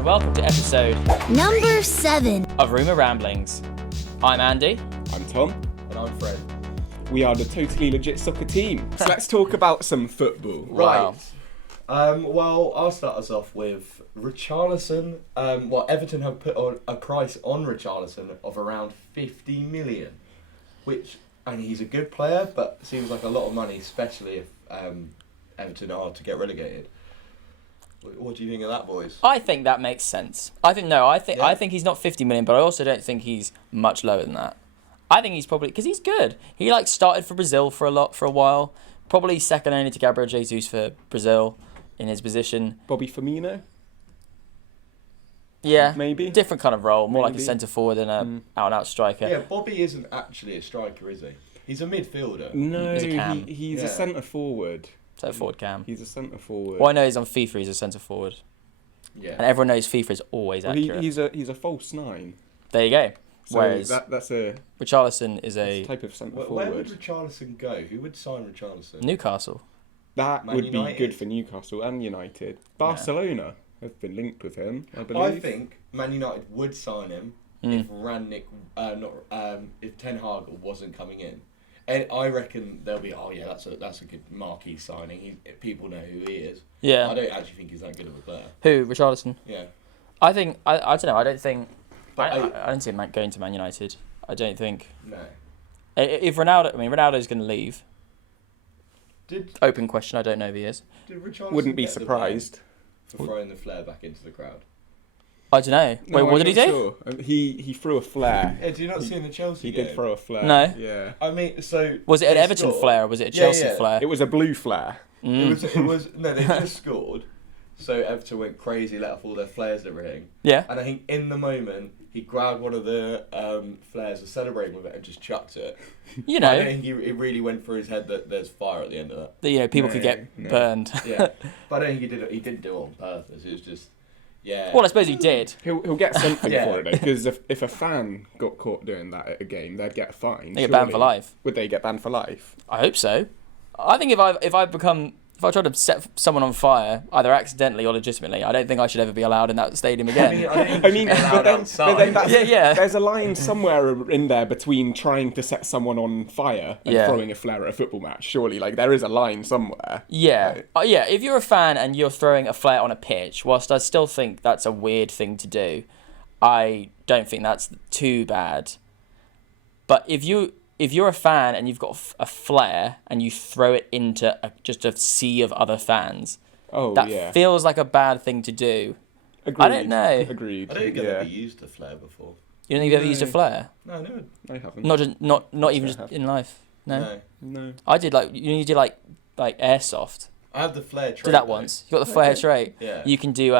and welcome to episode number 7 of Rumour Ramblings. I'm Andy. I'm Tom. And I'm Fred. We are the totally legit soccer team. So let's talk about some football. Wow. Well, I'll start us off with Richarlison. Everton have put on a price on Richarlison of around 50 million, which, and he's a good player, but seems like a lot of money, especially if Everton are to get relegated. What do you think of that, boys? I think that makes sense. I think he's not 50 million, but I also don't think he's much lower than that. I think he's probably, because he's good. He started for Brazil for a while. Probably second only to Gabriel Jesus for Brazil in his position. Bobby Firmino? Yeah, maybe. Different kind of role, more like a Maybe. centre forward than a out-and-out striker. Yeah, Bobby isn't actually a striker, is he? He's a midfielder. No, He's a cam. he's a centre forward. So forward cam. He's a centre forward. Well, I know he's on FIFA. He's a centre forward, Yeah. and everyone knows FIFA is always accurate. He's a false nine. There you go. So Whereas that's a Richarlison is a type of centre Where would forward. Richarlison go? Who would sign Richarlison? Newcastle. That Man would United. be good for Newcastle and United. Barcelona have been linked with him, I believe. I think Man United would sign him if Rangnick, if Ten Hag wasn't coming in, and I reckon they'll be. Oh yeah, that's a good marquee signing. People know who he is. Yeah. I don't actually think he's that good of a player. Who? Richarlison. Yeah, I think I don't know. I don't think. But I don't see him going to Man United. I don't think. no. If Ronaldo, Ronaldo's going to leave. Did Open question. I don't know if he is. Richarlison Wouldn't be get the surprised. ban for throwing the flare back into the crowd? I don't know. No, Wait, what I'm did he not do? Sure. He threw a flare. Yeah, do you not see in the Chelsea He game? did throw a flare. No. Yeah. I mean, so Was it an they Everton scored. flare or was it a Yeah, Chelsea yeah. flare? It was a blue flare. It was no. They just scored, so Everton went crazy, let off all their flares and everything. Yeah. And I think in the moment, he grabbed one of the flares, was celebrating with it, and just chucked it. You I don't know, think it really went through his head that there's fire at the end of that. people No, could get no. burned. Yeah, but I don't think he did it. He didn't do it on purpose. It was just, yeah. Well, I suppose he did. He'll get something Yeah. for it though, because if a fan got caught doing that at a game, they'd get a fine. They get banned for surely. life. Would they get banned for life? I hope so. I think if I try to set someone on fire, either accidentally or legitimately, I don't think I should ever be allowed in that stadium again. I mean, but then that's, Yeah. there's a line somewhere in there between trying to set someone on fire and Yeah. throwing a flare at a football match. Surely, there is a line somewhere. Yeah. Yeah, if you're a fan and you're throwing a flare on a pitch, whilst I still think that's a weird thing to do, I don't think that's too bad. But if you're a fan and you've got a flare and you throw it into just a sea of other fans, Oh that yeah, feels like a bad thing to do. agreed. I don't know. Agreed. I don't think I've yeah. ever used a flare before. You don't think you've ever used a flare? No, never. I haven't. Not even I just have. in life. No. No. I did you did like airsoft. I have the flare trait. Did that though. once. You got the flare trait. Yeah. You can do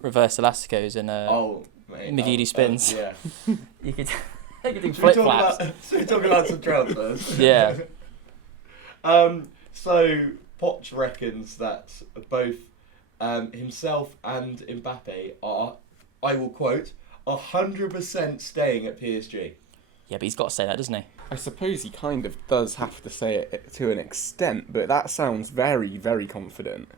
reverse elasticos and Oh, mate. Medidi spins. Yeah. you could you could do Should flip flaps. Should we talk about some transfers? Yeah. So Poch reckons that both himself and Mbappe are, I will quote, 100% staying at PSG. Yeah, but he's got to say that, doesn't he? I suppose he kind of does have to say it to an extent, but that sounds very, very confident.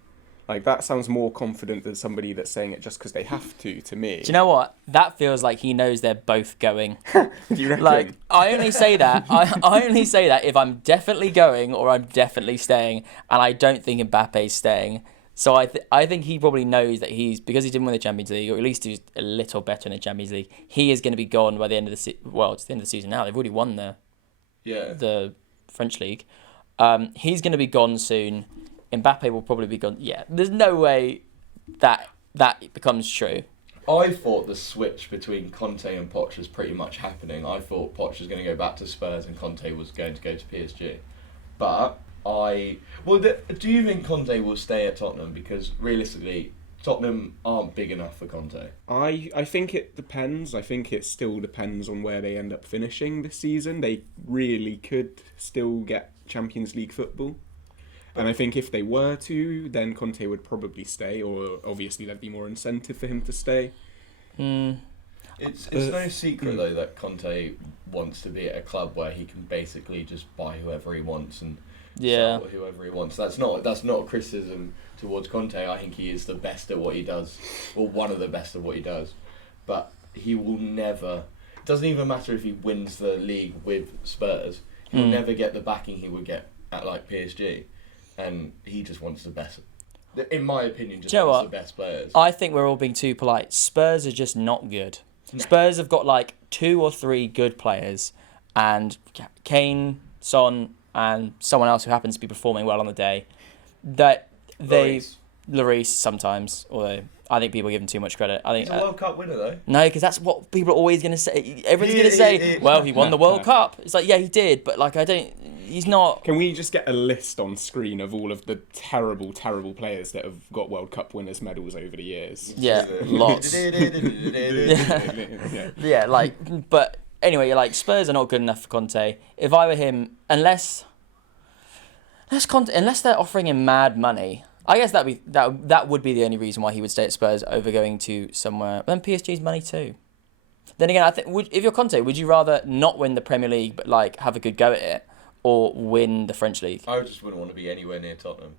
That sounds more confident than somebody that's saying it just because they have to me. Do you know what? That feels like he knows they're both going. Do you reckon? I only say that. I only say that if I'm definitely going or I'm definitely staying, and I don't think Mbappe's staying. So I think he probably knows that because he didn't win the Champions League, or at least he's a little better in the Champions League. He is going to be gone by the end of it's the end of the season now. They've already won the French league. He's going to be gone soon. Mbappe will probably be gone. Yeah, there's no way that becomes true. I thought the switch between Conte and Poch was pretty much happening. I thought Poch was going to go back to Spurs and Conte was going to go to PSG. But do you think Conte will stay at Tottenham? Because realistically, Tottenham aren't big enough for Conte. I think it depends. I think it still depends on where they end up finishing this season. They really could still get Champions League football. And I think if they were to, then Conte would probably stay, or obviously there'd be more incentive for him to stay. It's no secret though that Conte wants to be at a club where he can basically just buy whoever he wants and sell whoever he wants. That's not a criticism towards Conte. I think he is the best at what he does, or one of the best at what he does. But he will never. It doesn't even matter if he wins the league with Spurs. He'll never get the backing he would get at like PSG, and he just wants the best. In my opinion, just wants the best players. I think we're all being too polite. Spurs are just not good. No. Spurs have got like 2 or 3 good players, and Kane, Son, and someone else who happens to be performing well on the day. That Lloris sometimes, although I think people give him too much credit. I think he's a World Cup winner though. No, because that's what people are always going to say. Everyone's going to say, "Well, he won the World Cup." It's like, yeah, he did, but like I don't. He's not. Can we just get a list on screen of all of the terrible, terrible players that have got World Cup winners medals over the years? Yeah, lots. Yeah, like, but anyway, like Spurs are not good enough for Conte. If I were him, unless they're offering him mad money, I guess that would be the only reason why he would stay at Spurs over going to somewhere. But then PSG's money too. Then again, I think if you're Conte, would you rather not win the Premier League but like have a good go at it, or win the French league? I just wouldn't want to be anywhere near Tottenham.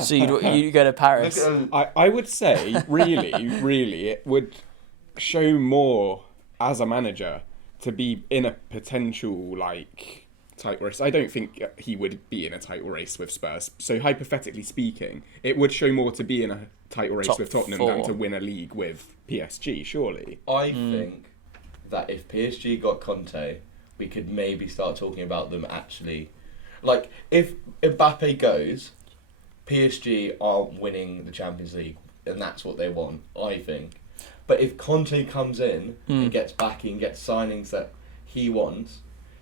So you go to Paris? I would say, really, it would show more as a manager to be in a potential like title race. I don't think he would be in a title race with Spurs. So hypothetically speaking, it would show more to be in a title race with Tottenham than to win a league with PSG, surely. I think that if PSG got Conte, we could maybe start talking about them actually. Like, if Mbappe goes, PSG aren't winning the Champions League, and that's what they want, I think. But if Conte comes in and gets backing, gets signings that he wants,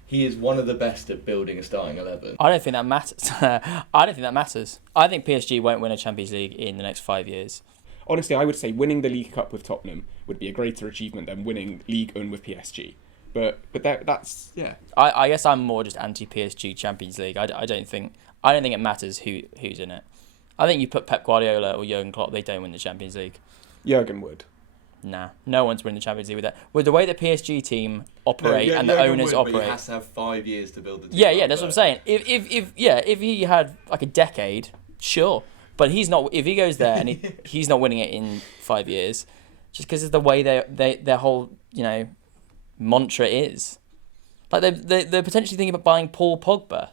he is one of the best at building a starting 11. I don't think that matters. I think PSG won't win a Champions League in the next 5 years. Honestly, I would say winning the League Cup with Tottenham would be a greater achievement than winning Ligue 1 with PSG. But that's yeah. I guess I'm more just anti-PSG Champions League. I don't think it matters who's in it. I think you put Pep Guardiola or Jurgen Klopp, they don't win the Champions League. Jurgen would. Nah, no one's winning the Champions League with that. With the way the PSG team operate and the owners operate, but he has to have 5 years to build the team. Yeah, that's what I'm saying. If he had like a decade, sure. But he's not. If he goes there and he's not winning it in 5 years, just because of the way their whole mantra is. Like they're potentially thinking about buying Paul Pogba.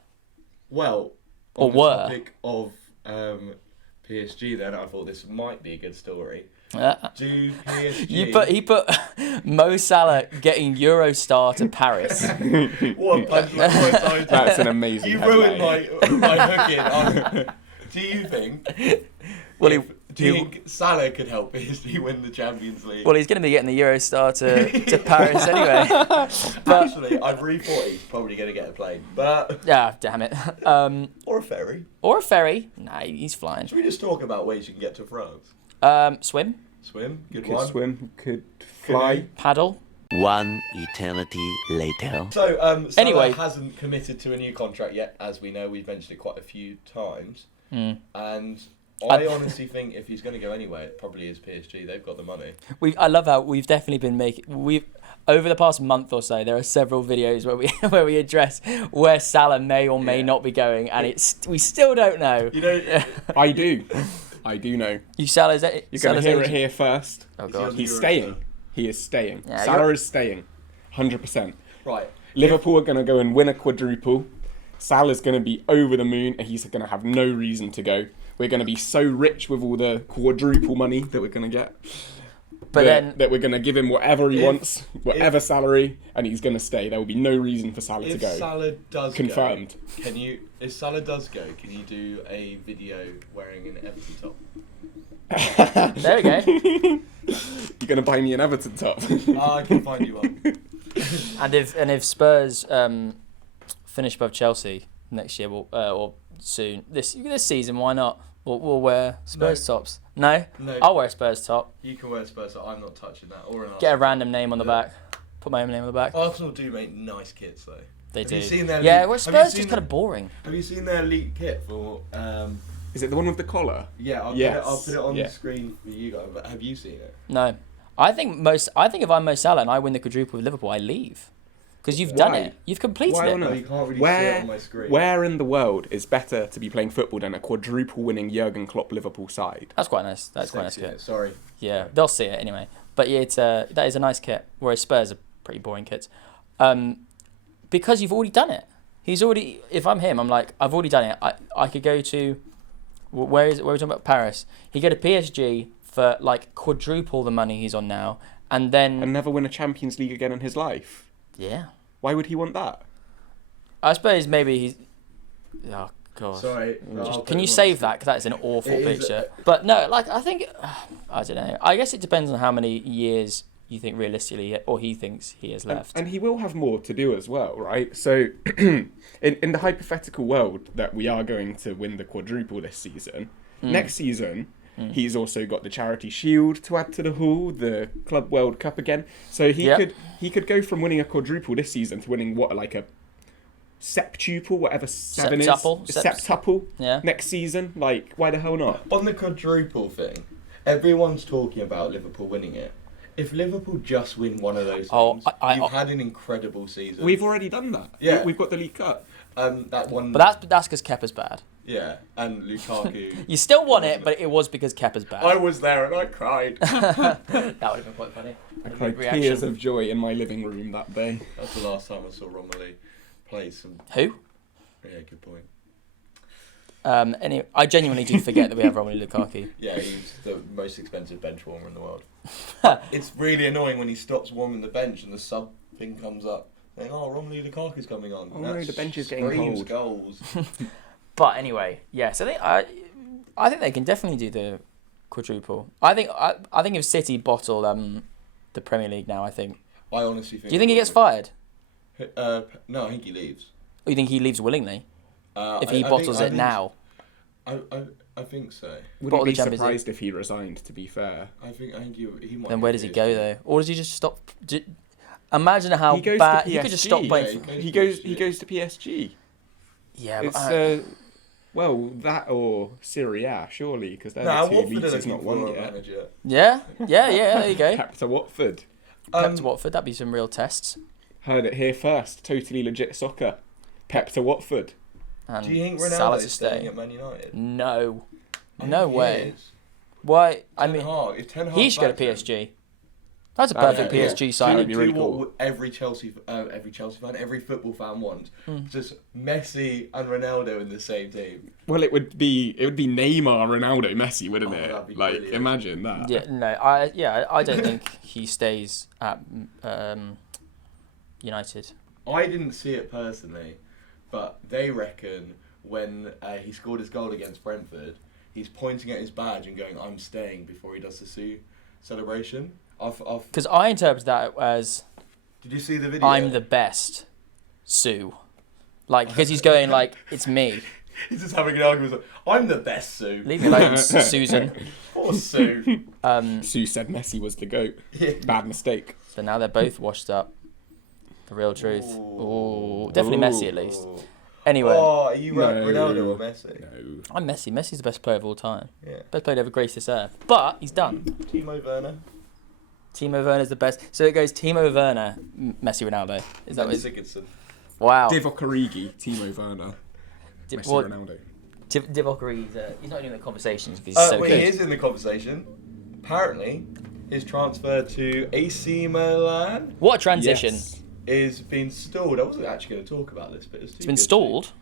Well, on the topic of PSG, then I thought this might be a good story. Do PSG? He put Mo Salah getting Eurostar to Paris. What a punchline! That's an amazing. You ruined my hook in. Do you think? Do you think Salah could help PSG win the Champions League? Well, he's going to be getting the Eurostar to Paris anyway. But actually, I've thought he's probably going to get a plane. But damn it. Or a ferry. Nah, he's flying. Should we just talk about ways you can get to France? Swim. Good one. Swim. Could fly. Paddle. One eternity later. So, Salah hasn't committed to a new contract yet, as we know. We've mentioned it quite a few times. And I honestly think if he's going to go anywhere, it probably is PSG. They've got the money. I love how we've definitely been over the past month or so. There are several videos where we address where Salah may or may not be going, and we still don't know. I do know. You're going to hear it here first. Oh God, he's staying. He is staying. Yeah, Salah is staying, 100%. Right. Liverpool are going to go and win a quadruple. Salah's going to be over the moon, and he's going to have no reason to go. We're going to be so rich with all the quadruple money that we're going to get. That we're going to give him whatever he wants, whatever salary, and he's going to stay. There will be no reason for Salah to go. If Salah does confirmed. If Salah does go, can you do a video wearing an Everton top? There we go. You're going to buy me an Everton top? I can find you one. And if Spurs finish above Chelsea next year, or soon this season, why not? We'll wear Spurs tops. No, I'll wear a Spurs top. You can wear a Spurs top. I'm not touching that. Or an Arsenal. Get a random name on the back. Put my own name on the back. Arsenal do make nice kits though. They do. Have you seen their well, Spurs just kind of boring. Have you seen their elite kit for? Is it the one with the collar? Yeah, I'll put it on the screen for you guys. But have you seen it? No. I think if I'm Mo Salah and I win the quadruple with Liverpool, I leave. Because you've done Why? it. You've completed Why it. on No, earth? you can't really see it on my screen. Where in the world is better to be playing football than a quadruple-winning Jurgen Klopp Liverpool side? That's quite nice. That's quite a nice Sexy, kit. Sorry. Yeah, they'll see it anyway. But yeah, that is a nice kit. Whereas Spurs are pretty boring kits. Because you've already done it. If I'm him, I'm like, I've already done it. I could go to, where are we talking about? Paris. He go to PSG for like quadruple the money he's on now, and then And never win a Champions League again in his life? yeah. Why would he want that? I suppose maybe he's. Oh god. Sorry. Can you save that? Because that is an awful It is, picture. But no, like I think, I don't know. I guess it depends on how many years you think realistically, or he thinks he has left. And he will have more to do as well, right? So, in the hypothetical world that we are going to win the quadruple this season, next season, he's also got the Charity Shield to add to the haul, the Club World Cup again. So he could go from winning a quadruple this season to winning like a septuple, whatever seven Septuple? is. Septuple Yeah. next season. Like, why the hell not? On the quadruple thing, everyone's talking about Liverpool winning it. If Liverpool just win one of those things, you've had an incredible season. We've already done that. Yeah. We've got the League Cup. That one. But that's because Kepa's bad. Yeah, and Lukaku. You still won it, but it was because Kepa's bad. I was there and I cried. That would have been quite funny. I cried tears of joy in my living room that day. That's the last time I saw Romelu play some. Who? Yeah, good point. Anyway, I genuinely do forget that we have Romelu Lukaku. Yeah, he's the most expensive bench warmer in the world. It's really annoying when he stops warming the bench and the sub thing comes up saying, "Oh, Romelu Lukaku's coming on." Oh no, the bench is getting screams cold. Goals. But anyway, yes, I think they can definitely do the quadruple. I think if City bottle the Premier League now, I think. I honestly think. Do you think he gets fired? No, I think he leaves. Or you think he leaves willingly if he I bottles think- it now? I think so. Wouldn't Bottle be the Champions League. surprised if he resigned, to be fair. I think he might. Then be where does he PSG. go though? Or does he just stop? Imagine how He goes bad to he could just stop PSG. playing. Yeah, He goes to PSG. Yeah, It's but well, that or Serie A, surely, because they're Nah, the two Watford leagues are he's looking not won for a yet. manager. yeah. There you go. Pep to Watford. Pep to Watford. That'd be some real tests. Heard it here first. Totally legit soccer. Pep to Watford. And Do you think Salah Ronaldo's to staying stay? at Man United? No, I no think he way. is. Why? I Ten mean, Hag. If Ten he Hag should go to backs him, PSG. That's a perfect yeah. PSG That'd signing. be do really what cool. every Chelsea fan, every football fan wants. Hmm. Just Messi and Ronaldo in the same team. Well, it would be Neymar, Ronaldo, Messi, wouldn't Oh, it? that'd be Like, brilliant. imagine that. Yeah, no, I don't think he stays at United. I didn't see it personally, but they reckon when he scored his goal against Brentford, he's pointing at his badge and going, "I'm staying," before he does the Sue celebration. Because I interpret that as Did you see the video? I'm the best, Sue. Like because he's going like it's me. He's just having an argument. Like, I'm the best Sue. Leave me alone, Susan. Poor Sue. Sue said Messi was the GOAT. Yeah. Bad mistake. So now they're both washed up. The real truth. Ooh, definitely Messi at least. Anyway, Oh, are you No. Ronaldo or Messi? No. I'm Messi. Messi's the best player of all time. Yeah. Best player to ever grace this earth. But he's done. Timo Werner. Timo Werner's the best. So it goes Timo Werner, Messi, Ronaldo. Is that And what it's... Sigurdsson. Wow. Divock Origi, Timo Werner, Messi, Ronaldo. Divock Origi, he's not even in the conversations because he's so Well, good. he is in the conversation. Apparently, his transfer to AC Milan What a transition. Yes. is being stalled. I wasn't actually going to talk about this, but It's been stalled.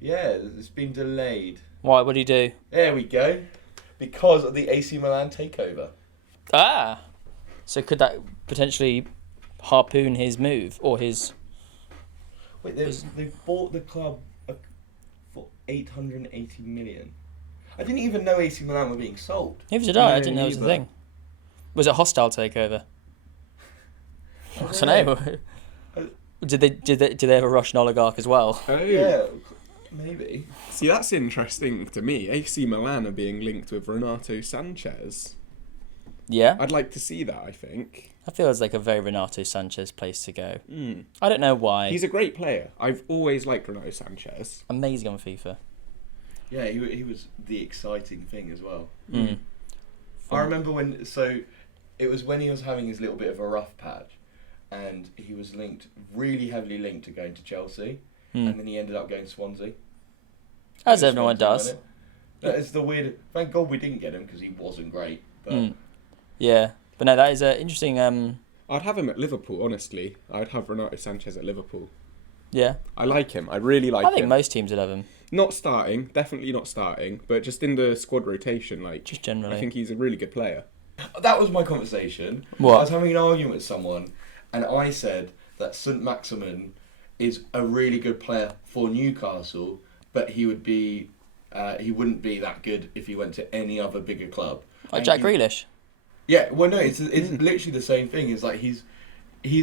Yeah, it's been delayed. Why? What do you do? There we go. Because of the AC Milan takeover. Ah. So could that potentially harpoon his move or his... Wait, they bought the club for 880 million. I didn't even know AC Milan were being sold. Neither did I. I No, didn't know it was a neither. thing. Was it a hostile takeover? I don't know. Did they have a Russian oligarch as well? Oh, Yeah, maybe. See, that's interesting to me. AC Milan are being linked with Renato Sanches. Yeah. I'd like to see that, I think. That feels like a very Renato Sanches place to go. I don't know why. He's a great player. I've always liked Renato Sanches. Amazing on FIFA. Yeah, he was the exciting thing as well. Mm. I remember when, so It was when he was having his little bit of a rough patch, and he was really heavily linked to going to Chelsea, and then he ended up going to Swansea. As everyone does. That is the weird. Thank God we didn't get him because he wasn't great. But Yeah, but no, that is an interesting. I'd have him at Liverpool, honestly. I'd have Renato Sanches at Liverpool. Yeah, I like him. I really like him. I think most teams would have him. Not starting, definitely not starting, but just in the squad rotation, like Just generally. I think he's a really good player. that was my conversation. What? I was having an argument with someone, and I said that Saint-Maximin is a really good player for Newcastle, but he wouldn't be that good if he went to any other bigger club. Like And Jack he- Grealish. Yeah, well, no, it's literally the same thing. It's like he's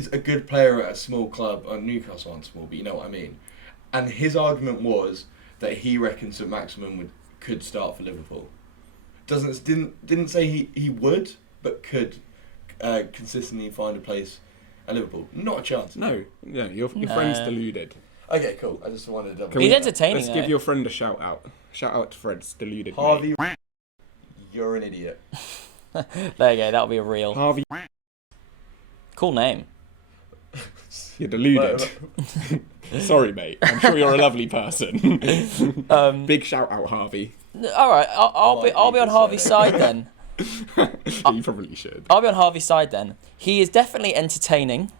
a good player at a small club. Newcastle aren't small, but you know what I mean. And his argument was that he reckons St Maximin could start for Liverpool. Didn't say he would, but could consistently find a place at Liverpool. Not a chance. No, your friend's deluded. Okay, cool. I just wanted to double. Can He's we- entertaining. Let's give your friend a shout out. Shout out to Fred's deluded. Harvey, mate. you're an idiot. There you go. That'll be a real Harvey, cool name. you're deluded. Sorry, mate. I'm sure you're a lovely person. Big shout out, Harvey. All right, I'll be on Harvey's side then. You probably should. I'll be on Harvey's side then. He is definitely entertaining.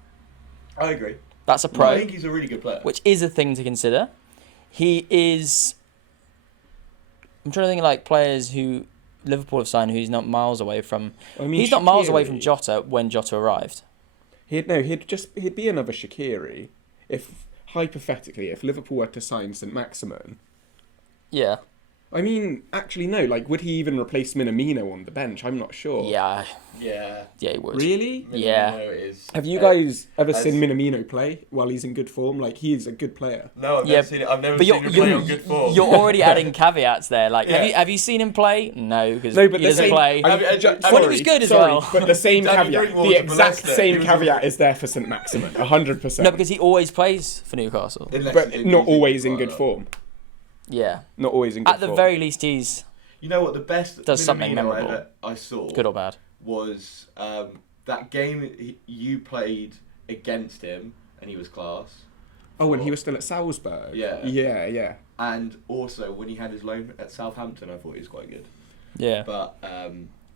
I agree. That's a No, pro, I think he's a really good player. which is a thing to consider. He is. I'm trying to think of like players who Liverpool have signed who he's not miles away from. I mean, He's not miles away from Shaqiri. Jota when Jota arrived. He'd be another Shaqiri if hypothetically if Liverpool were to sign Saint Maximin. Yeah. I mean, actually no. Like, would he even replace Minamino on the bench? I'm not sure. Yeah. Yeah. Yeah, he would. Really? Yeah. Minamino is. Have you guys ever as- seen Minamino play while he's in good form? Like, he's a good player. No, I've Yeah, never seen it. I've never But seen him play on good form. you're already adding caveats there. Like, Yeah. have you seen him play? No, because No, but he the doesn't same, play. I- Have you- Well, he was good as well. But the same Danny caveat, Drinkwater the for exact Leicester, same he was caveat is there for Saint Maximin, 100%. No, because he always plays for Newcastle. Unless but he not did always in quite good a lot. form. Yeah. Not always in good At the form. very least, he's You know what? The best Does something Minamino memorable. ever I saw good or bad. was that game you played against him, and he was class. Oh, when he was still at Salzburg. Yeah. Yeah. And also when he had his loan at Southampton, I thought he was quite good. Yeah. But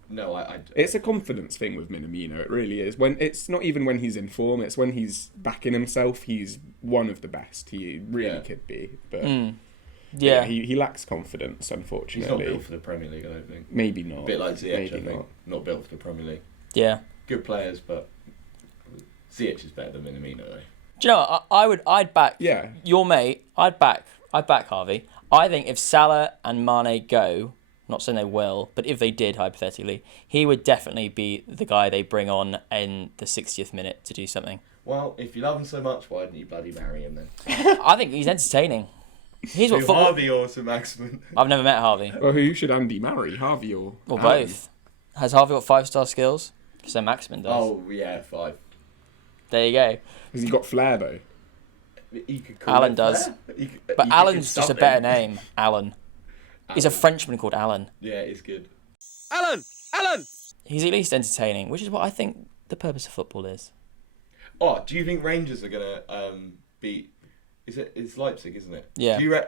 no, I It's a confidence thing with Minamino. It really is. When it's not even when he's in form. It's when he's backing himself. He's one of the best. He really could be. But Yeah. he lacks confidence, he's not unfortunately. built for the Premier League. I don't think. Maybe not. A bit like Ziyech, I Maybe think. Not built for the Premier League. Yeah. Good players, but Ziyech is better than Minamino though. Do you know what? I'd back Yeah. your mate. I'd back Harvey. I think if Salah and Mane go, not saying they will, but if they did hypothetically, he would definitely be the guy they bring on in the 60th minute to do something. Well, if you love him so much, why didn't you bloody marry him then? I think he's entertaining. He's what To football. Harvey or to Maximin? I've never met Harvey. Well, who should Andy marry? Harvey or Or Alan? both. Has Harvey got 5-star skills? So Maximin does. Oh yeah, 5. There you go. Has he got flair though? You could call Alan it does. fair. But Alan's just a better name. Alan. He's a Frenchman called Alan. Yeah, it's good. Alan! Alan! He's at least entertaining, which is what I think the purpose of football is. Oh, do you think Rangers are gonna beat? It's Leipzig, isn't it? Yeah. Do you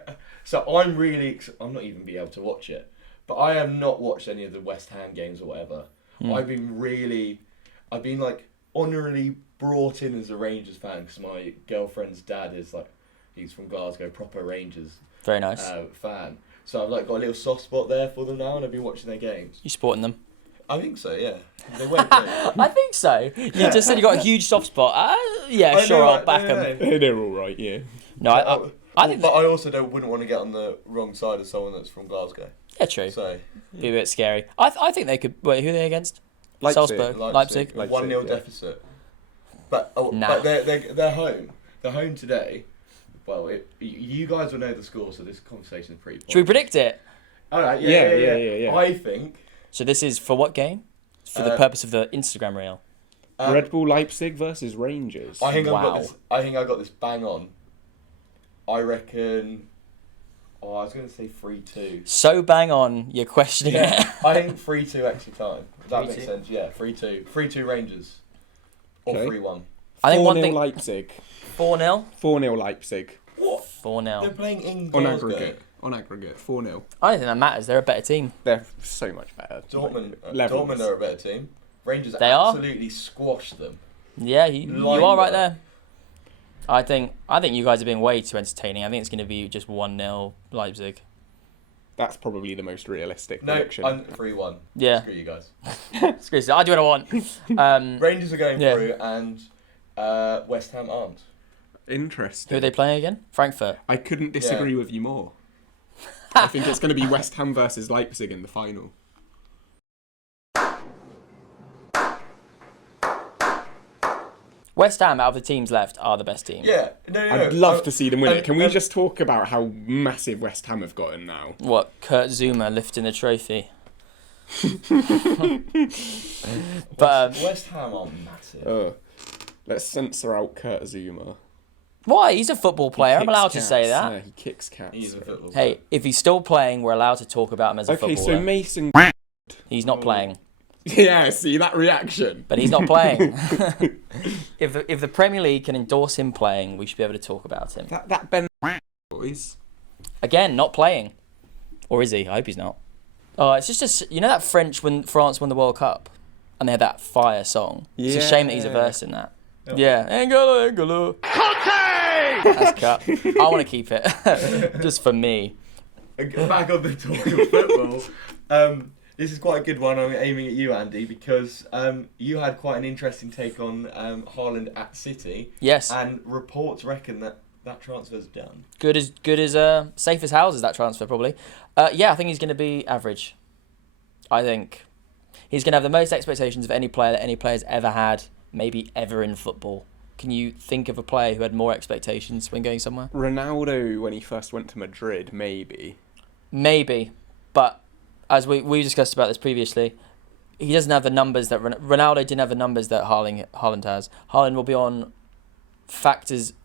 so I'm really. I'm not even be able to watch it, but I have not watched any of the West Ham games or whatever. I've been like honorably brought in as a Rangers fan because my girlfriend's dad is like, he's from Glasgow, proper Rangers Very nice. fan. So I've like got a little soft spot there for them now, and I've been watching their games. You supporting them? I think so, yeah. They went great. I think so. You just said you got a huge soft spot. Yeah, I sure, know, I'll back no, them. no. They're all right. Yeah. No, I think but I also wouldn't want to get on the wrong side of someone that's from Glasgow. yeah, true. So Be a bit scary. I think they could. Wait, who are they against? Leipzig. Salzburg, Leipzig. 1-0 yeah. deficit. But Nah. but they're home. They're home today. Well, you guys will know the score, so this conversation is pretty. Should we predict it? All right. Yeah. I think So this is for what game? For the purpose of the Instagram reel. Red Bull Leipzig versus Rangers. I think Wow. I got this bang on. I reckon Oh, I was going to say 3-2. So bang on, you're questioning it. I think 3-2 extra time. That 3-2. makes sense. Yeah, 3-2. 3-2 Rangers. Or Okay. 3-1. I think 4-0 one thing. Leipzig. 4-0. 4-0 Leipzig. What? 4-0. They're playing in On Glasgow. aggregate. 4-0. I don't think that matters. They're a better team. They're so much better. Dortmund are a better team. Rangers They are? absolutely squashed them. Yeah, you Line are right work. there. I think you guys are being way too entertaining. I think it's going to be just 1-0 Leipzig. That's probably the most realistic No, prediction. I'm 3-1. Yeah. Screw you guys. Screw it, I do what I want. Rangers are going Yeah. through and West Ham aren't. Interesting. Who are they playing again? Frankfurt. I couldn't disagree Yeah. with you more. I think it's going to be West Ham versus Leipzig in the final. West Ham, out of the teams left, are the best team. Yeah, no. I'd love to see them win it. Can we and- just talk about how massive West Ham have gotten now? What, Kurt Zuma lifting the trophy? But West Ham are massive. Let's censor out Kurt Zuma. why? He's a football player. I'm Kicks allowed to say cats. that. Yeah, he kicks cats. He's a football Hey, if he's still playing, we're allowed to talk about him as a Okay, footballer. so Mason... He's not playing. Yeah, see that reaction? But he's not playing. if the Premier League can endorse him playing, we should be able to talk about him. That Ben... boys. Again, not playing. Or is he? I hope he's not. Oh, it's just you know that French when France won the World Cup? And they had that fire song. It's a shame that he's a verse in that. Yeah. Angolo. Conte! That's cut. I want to keep it. Just for me. Back on the talk of football. This is quite a good one. I'm aiming at you, Andy, because you had quite an interesting take on Haaland at City. Yes. And reports reckon that transfer's done. Good as safe as houses, that transfer probably. Yeah, I think he's going to be average. I think he's going to have the most expectations of any player that any player's ever had, maybe ever in football. Can you think of a player who had more expectations when going somewhere? Ronaldo, when he first went to Madrid, maybe. Maybe, but as we discussed about this previously, he doesn't have the numbers that Ronaldo didn't have the numbers that Haaland has. Haaland will be on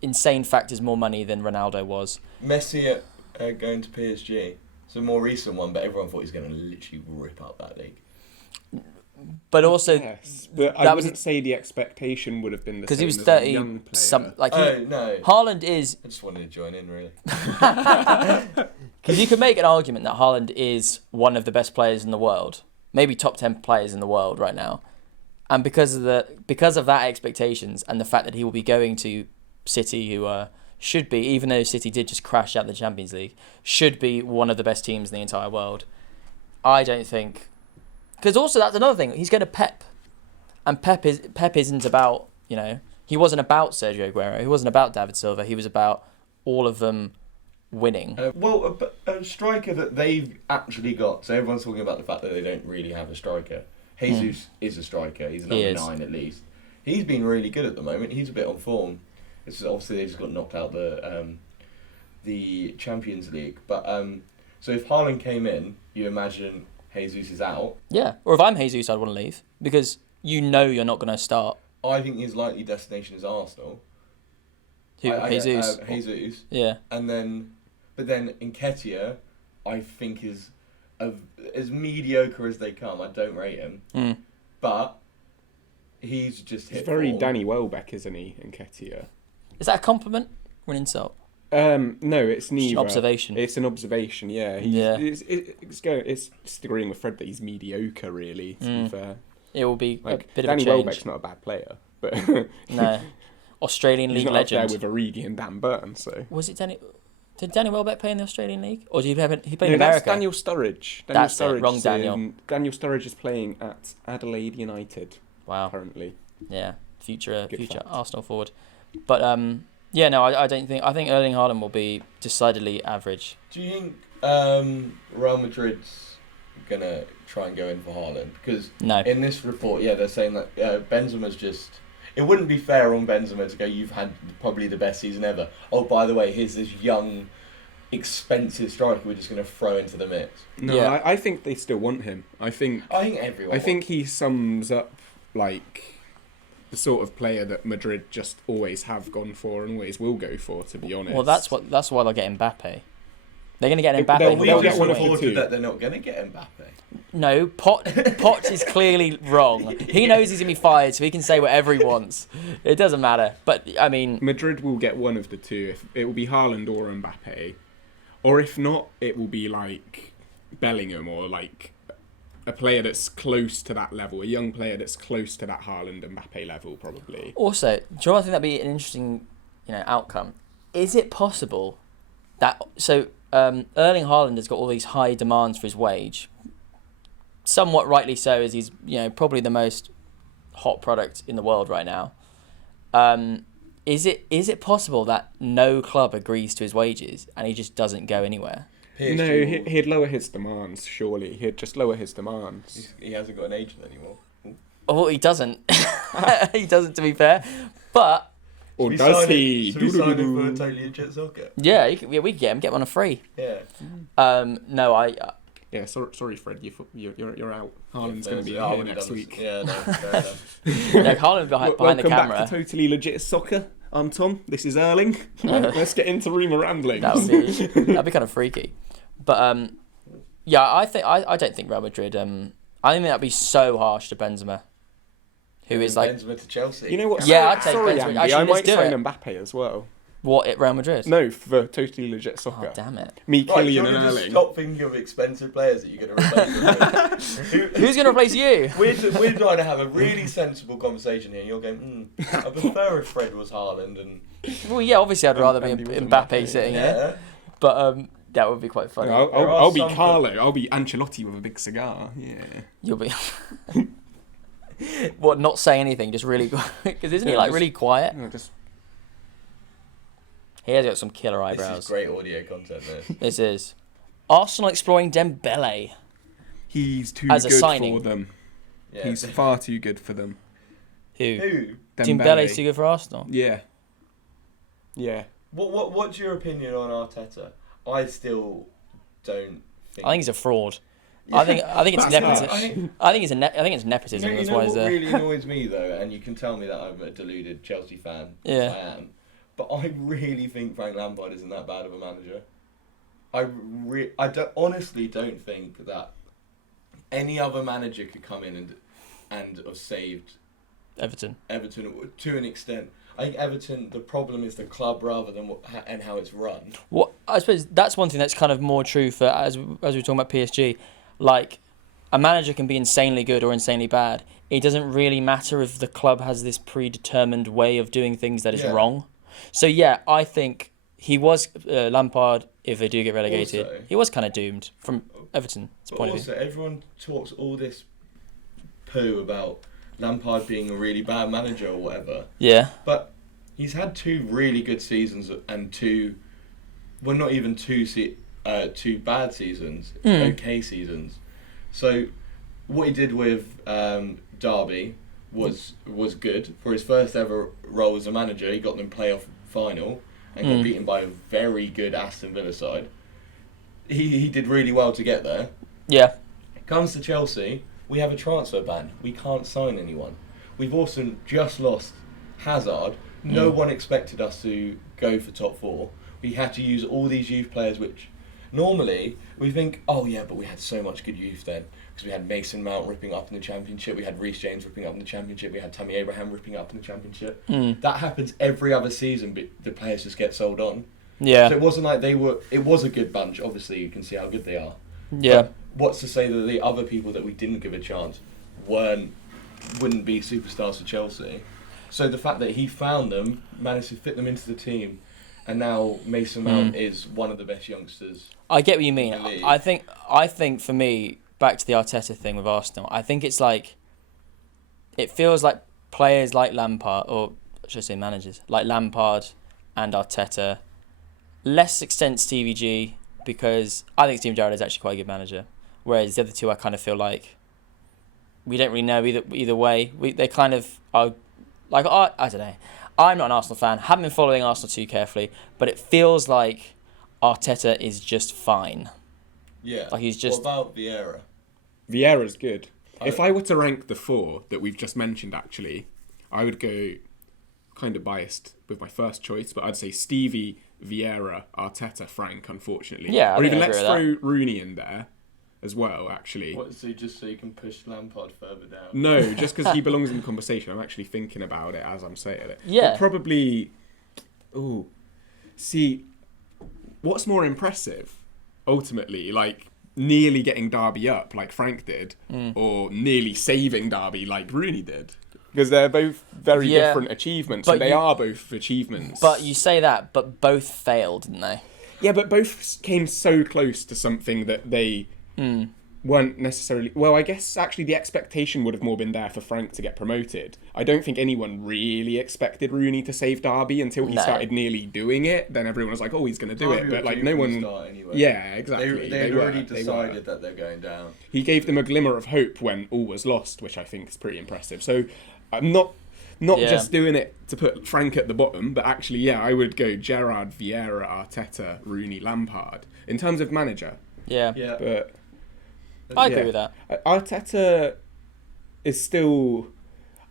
insane factors more money than Ronaldo was. Messi going to PSG. It's a more recent one, but everyone thought he was going to literally rip up that league. But also, Yes, but I that was- wouldn't say the expectation would have been the same because he was as a 30, young player. No. Haaland is, I just wanted to join in, really. because you could make an argument that Haaland is one of the best players in the world, maybe top 10 players in the world right now, and because of that expectations and the fact that he will be going to City, who should be, even though City did just crash out of the Champions League, should be one of the best teams in the entire world. I don't think, because also that's another thing. He's going to Pep, and Pep isn't about, he wasn't about Sergio Aguero, he wasn't about David Silva, he was about all of them winning. A striker that they've actually got. So everyone's talking about the fact that they don't really have a striker. Jesus is a striker. He's a number 9 at least. He's been really good at the moment. He's a bit on form. It's just, obviously they just got knocked out the Champions League. But so if Haaland came in, you imagine Jesus is out. Yeah, or if I'm Jesus, I'd want to leave because you're not going to start. I think his likely destination is Arsenal. Jesus? Jesus. Yeah. But then Nketiah, I think is as mediocre as they come. I don't rate him, but he's just hit. He's very form. Danny Welbeck, isn't he, Nketiah? Is that a compliment or an insult? No, it's neither. Just an observation. It's an observation, yeah. It's just agreeing with Fred that he's mediocre, really, to be fair. It will be Like, a bit Danny of a change. Welbeck's not a bad player, but No. Australian he's League not legend. up there with Origi and Dan Burn, so... Was it Danny? Did Danny Welbeck play in the Australian League, or did he played No, in that's America? Daniel Sturridge. That's it, wrong Daniel. Daniel Sturridge is playing at Adelaide United Wow. currently. Yeah, future fact. Arsenal forward. But yeah, no, I don't think. I think Erling Haaland will be decidedly average. Do you think Real Madrid's gonna try and go in for Haaland? Because No. in this report, they're saying that Benzema's just. It wouldn't be fair on Benzema to go, you've had probably the best season ever. Oh, by the way, here's this young, expensive striker we're just going to throw into the mix. No, Yeah. I think they still want him. I think everyone. I think he sums up like the sort of player that Madrid just always have gone for and always will go for. To be honest. Well, that's why they'll get Mbappe. They're going to get Mbappe. They'll We get just one of the reported two. that they're not going to get Mbappe. No, Poch is clearly wrong. He knows he's going to be fired, so he can say whatever he wants. It doesn't matter. But, I mean... Madrid will get one of the two. It will be Haaland or Mbappe. Or if not, it will be like Bellingham or like a player that's close to that level. A young player that's close to that Haaland and Mbappe level, probably. Also, do you know what I think that'd be an interesting outcome? Is it possible that... So, Erling Haaland has got all these high demands for his wage. Somewhat rightly so, as he's probably the most hot product in the world right now. Is it possible that no club agrees to his wages and he just doesn't go anywhere? PSG No, he'd lower his demands, surely. He'd just lower his demands. He hasn't got an agent anymore. Oh, he doesn't. He doesn't, to be fair. But Or does he? Should we sign him for Totally Legit Soccer? yeah, we can get him. Get him on a free. Yeah. No, Yeah, sorry, Fred. You're out. Haaland's going to be Yeah, here next week. Yeah, no, fair enough. yeah, Haaland behind the Welcome camera. back to Totally Legit Soccer. I'm Tom. This is Erling. Let's get into Rumour Ramblings. That'd be kind of freaky. But yeah, I don't think Real Madrid. I think that'd be so harsh to Benzema, who is like Benzema to Chelsea. You know what? Yeah, I'd take sorry, Benzema. Andy, Actually, I let's might do sign it. Mbappe as well. what at Real Madrid. No, for Totally Legit Soccer. Oh, damn it. Me, Right, Kylian, you and want to just Erling. stop thinking of expensive players that you're going to replace them with? Who's going to replace you? We're trying to have a really sensible conversation here, and you're going, I prefer if Fred was Haaland and... Well, yeah, obviously I'd rather be Andy was Mbappe Mbappe, sitting Yeah. here, but that would be quite funny. I'll be some- Carlo. I'll be Ancelotti with a big cigar. Yeah. You'll be what? Not say anything, just really because isn't he Yeah, like just- really quiet? Just He has got some killer This eyebrows. is great audio content, this. This is Arsenal exploring Dembele. he's too As a good signing. for them. Yeah. He's far too good for them. Who? Who? Dembele's too good for Arsenal. Yeah. Yeah. What's your opinion on Arteta? I still don't think... I think he's a fraud. I think it's That's nepotism. harsh. I think it's nepotism. You That's know why he's what there. really annoys me though, and you can tell me that I'm a deluded Chelsea fan. Yeah. I am. But I really think Frank Lampard isn't that bad of a manager. I honestly don't think that any other manager could come in and have saved Everton. Everton to an extent. I think Everton, the problem is the club rather than and how it's run. What I suppose that's one thing that's kind of more true for as we were talking about PSG. Like a manager can be insanely good or insanely bad. It doesn't really matter if the club has this predetermined way of doing things that is Yeah. wrong. So yeah, I think he was Lampard. If they do get relegated, Also- he was kind of doomed from Everton's But point of also, view. everyone talks all this poo about Lampard being a really bad manager or whatever. Yeah, But he's had two really good seasons and not even two bad seasons, okay seasons. So what he did with Derby was good for his first ever role as a manager. He got them playoff final and got beaten by a very good Aston Villa side. He did really well to get there. yeah, Comes to Chelsea, we have a transfer ban. We can't sign anyone. We've also just lost Hazard. No one expected us to go for top four. We had to use all these youth players, which normally we think, oh yeah, but we had so much good youth then. Because we had Mason Mount ripping up in the Championship, we had Reece James ripping up in the Championship, we had Tammy Abraham ripping up in the Championship. That happens every other season, but the players just get sold on. yeah, So it wasn't like it was a good bunch, obviously you can see how good they are. yeah. But what's to say that the other people that we didn't give a chance wouldn't be superstars for Chelsea? So the fact that he found them, managed to fit them into the team, and now Mason Mount is one of the best youngsters. I get what you mean. in the league. I think for me, back to the Arteta thing with Arsenal, I think it's like, it feels like players like Lampard, or should I say managers, like Lampard and Arteta, less extent Stevie G, because I think Steven Gerrard is actually quite a good manager, whereas the other two I kind of feel like we don't really know either way. They kind of are, like, I don't know. I'm not an Arsenal fan, haven't been following Arsenal too carefully, but it feels like Arteta is just fine. Yeah. Like he's just- What about Vieira? Vieira's good. If I were to rank the four that we've just mentioned, actually, I would go kind of biased with my first choice, but I'd say Stevie Vieira, Arteta, Frank, unfortunately. Yeah, I or think even I agree let's with throw Rooney in there as well, actually. What, so you can push Lampard further down? No, just because he belongs in the conversation. I'm actually thinking about it as I'm saying it. Yeah. But probably... Ooh. See, what's more impressive, ultimately? Like, nearly getting Derby up like Frank did, or nearly saving Derby like Rooney did? Because they're both very different achievements, but and they are both achievements. But you say that, but both failed, didn't they? Yeah, but both came so close to something that they weren't necessarily... Well, I guess actually the expectation would have more been there for Frank to get promoted. I don't think anyone really expected Rooney to save Derby until he started nearly doing it. Then everyone was like, oh, he's going to do it. But like no one... Anyway. Yeah, exactly. They had already decided that they're going down. He gave them a glimmer of hope when all was lost, which I think is pretty impressive. So I'm not just doing it to put Frank at the bottom, but actually, I would go Gerrard, Vieira, Arteta, Rooney, Lampard. In terms of manager. Yeah. But... I agree with that. Arteta is still...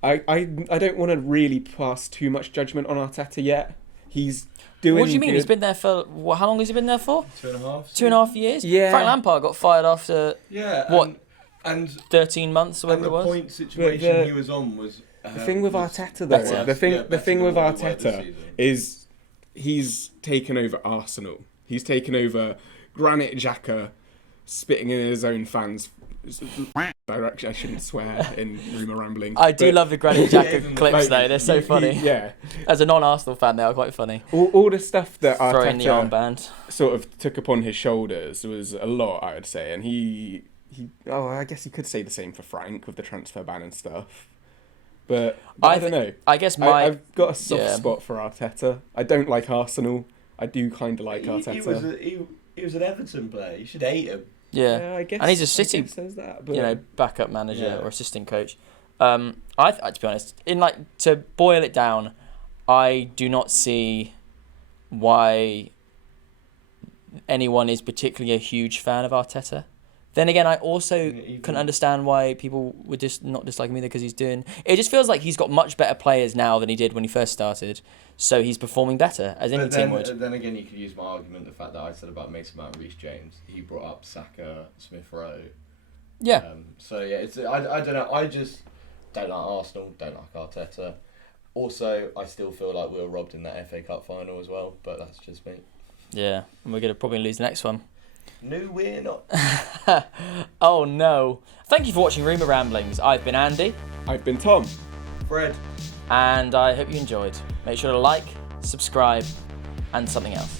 I don't want to really pass too much judgment on Arteta yet. He's doing What do you mean? good. He's been there for... How long has he been there for? 2.5. 2.5 years? Yeah. Frank Lampard got fired after... Yeah. What? And 13 months or whatever it was? the point situation he was on was... The thing with Arteta, though, the thing with Arteta is he's taken over Arsenal. He's taken over Granit Xhaka, spitting in his own fans' direction. I shouldn't swear in Rumour Ramblings. I do love the Granit Xhaka clips, though. They're so funny. Yeah. As a non-Arsenal fan, they are quite funny. All the stuff that Throwing the Arteta armband. sort of took upon his shoulders was a lot, I would say. And he I guess you could say the same for Frank with the transfer ban and stuff. But I don't know. I guess I've got a soft spot for Arteta. I don't like Arsenal. I do kind of like Arteta. He was an Everton player. You should hate him. Yeah, I guess, and he's a City, backup manager or assistant coach. To be honest, to boil it down, I do not see why anyone is particularly a huge fan of Arteta. Then again, I also can understand why people would just not dislike him either, because he's doing... It just feels like he's got much better players now than he did when he first started, so he's performing better, as any team would. Then again, you could use my argument, the fact that I said about Mason Mount and Reece James. He brought up Saka, Smith Rowe. Yeah. I don't know. I just don't like Arsenal, don't like Arteta. Also, I still feel like we were robbed in that FA Cup final as well, but that's just me. Yeah, and we're going to probably lose the next one. No, we're not. Oh no. Thank you for watching Rumour Ramblings. I've been Andy. I've been Tom. Fred. And I hope you enjoyed. Make sure to like, subscribe, and something else.